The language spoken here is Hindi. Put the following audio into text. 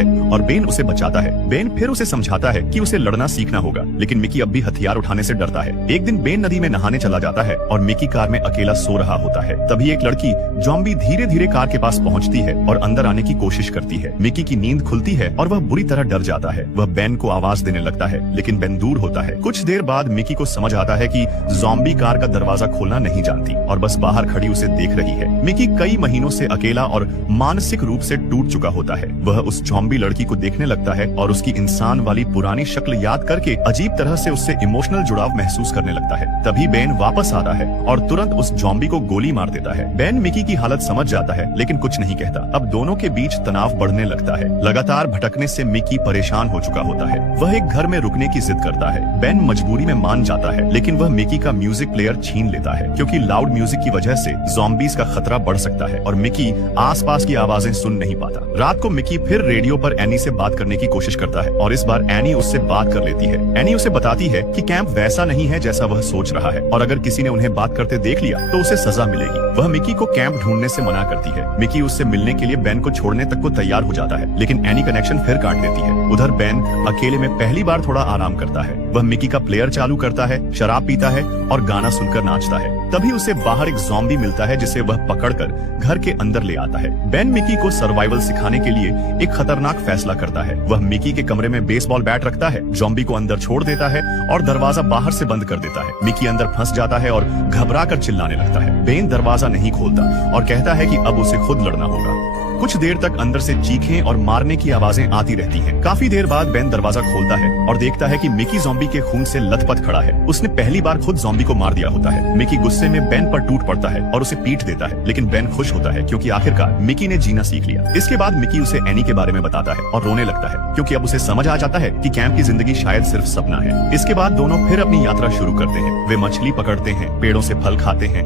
है और बेन उसे बचाता है। बेन फिर उसे समझाता है कि उसे लड़ना सीखना होगा, लेकिन मिकी अब भी हथियार उठाने से डरता है। एक दिन बेन नदी में नहाने चला जाता है और मिकी कार में अकेला सो रहा होता है। तभी एक लड़की ज़ॉम्बी धीरे धीरे कार के पास पहुंचती है और अंदर आने की कोशिश करती है। मिकी की नींद खुलती है और वह बुरी तरह डर जाता है। वह बेन को आवाज देने लगता है, लेकिन बेन दूर होता है। कुछ देर बाद मिकी को समझ आता है कि ज़ॉम्बी कार का दरवाजा खोलना नहीं जानती और बस बाहर खड़ी उसे देख रही है। मिकी कई महीनों से अकेला और मानसिक रूप से टूट चुका होता है। वह उस ज़ॉम्बी लड़की को देखने लगता है और उसकी इंसान वाली पुरानी शक्ल याद करके अजीब तरह से उससे इमोशनल जुड़ाव महसूस करने लगता है। तभी बेन वापस आता है और तुरंत उस ज़ॉम्बी को गोली मार देता है। बेन मिकी की हालत समझ जाता है, लेकिन कुछ नहीं कहता। अब दोनों के बीच तनाव बढ़ने लगता है। लगातार भटकने से मिकी परेशान हो चुका होता है। वह एक घर में रुकने की जिद करता है। बेन मजबूरी में मान जाता है, लेकिन वह मिकी का म्यूजिक प्लेयर छीन लेता है, क्योंकि लाउड म्यूजिक की वजह से ज़ॉम्बीज का खतरा बढ़ सकता है और मिकी आसपास की आवाजें सुन नहीं पाता। रात को मिकी फिर रेडियो पर एनी से बात करने की कोशिश करता है और इस बार एनी उससे बात कर लेती है। एनी उसे बताती है कि कैंप वैसा नहीं है जैसा वह सोच रहा है और अगर किसी ने उन्हें बात करते देख लिया तो उसे सजा मिलेगी। वह मिकी को कैंप ढूंढने से मना करती है। मिकी उससे मिलने के लिए बेन को छोड़ने तक को तैयार हो जाता है, लेकिन एनी कनेक्शन फिर काट देती है। उधर बेन अकेले में पहली बार थोड़ा आराम करता है। वह मिकी का प्लेयर चालू करता है, शराब पीता है और गाना सुनकर नाचता है। तभी उसे बाहर एक ज़ॉम्बी मिलता है, जिसे वह पकड़कर घर के अंदर ले आता है। बेन मिकी को सर्वाइवल सिखाने के लिए एक खतरनाक फैसला करता है। वह मिकी के कमरे में बेसबॉल बैट रखता है, ज़ॉम्बी को अंदर छोड़ देता है और दरवाजा बाहर से बंद कर देता है। मिकी अंदर फंस जाता है और घबरा कर चिल्लाने लगता है। बेन दरवाजा नहीं खोलता और कहता है कि अब उसे खुद लड़ना होगा। कुछ देर तक अंदर से चीखें और मारने की आवाजें आती रहती हैं। काफी देर बाद बेन दरवाजा खोलता है और देखता है कि मिकी ज़ॉम्बी के खून से लथपथ खड़ा है। उसने पहली बार खुद ज़ॉम्बी को मार दिया होता है। मिकी गुस्से में बेन पर टूट पड़ता है और उसे पीट देता है, लेकिन बेन खुश होता है क्योंकि आखिरकार मिकी ने जीना सीख लिया। इसके बाद मिकी उसे एनी के बारे में बताता है और रोने लगता है, क्योंकि अब उसे समझ आ जाता है कि कैंप की जिंदगी शायद सिर्फ सपना है। इसके बाद दोनों फिर अपनी यात्रा शुरू करते हैं। वे मछली पकड़ते हैं, पेड़ों से फल खाते हैं।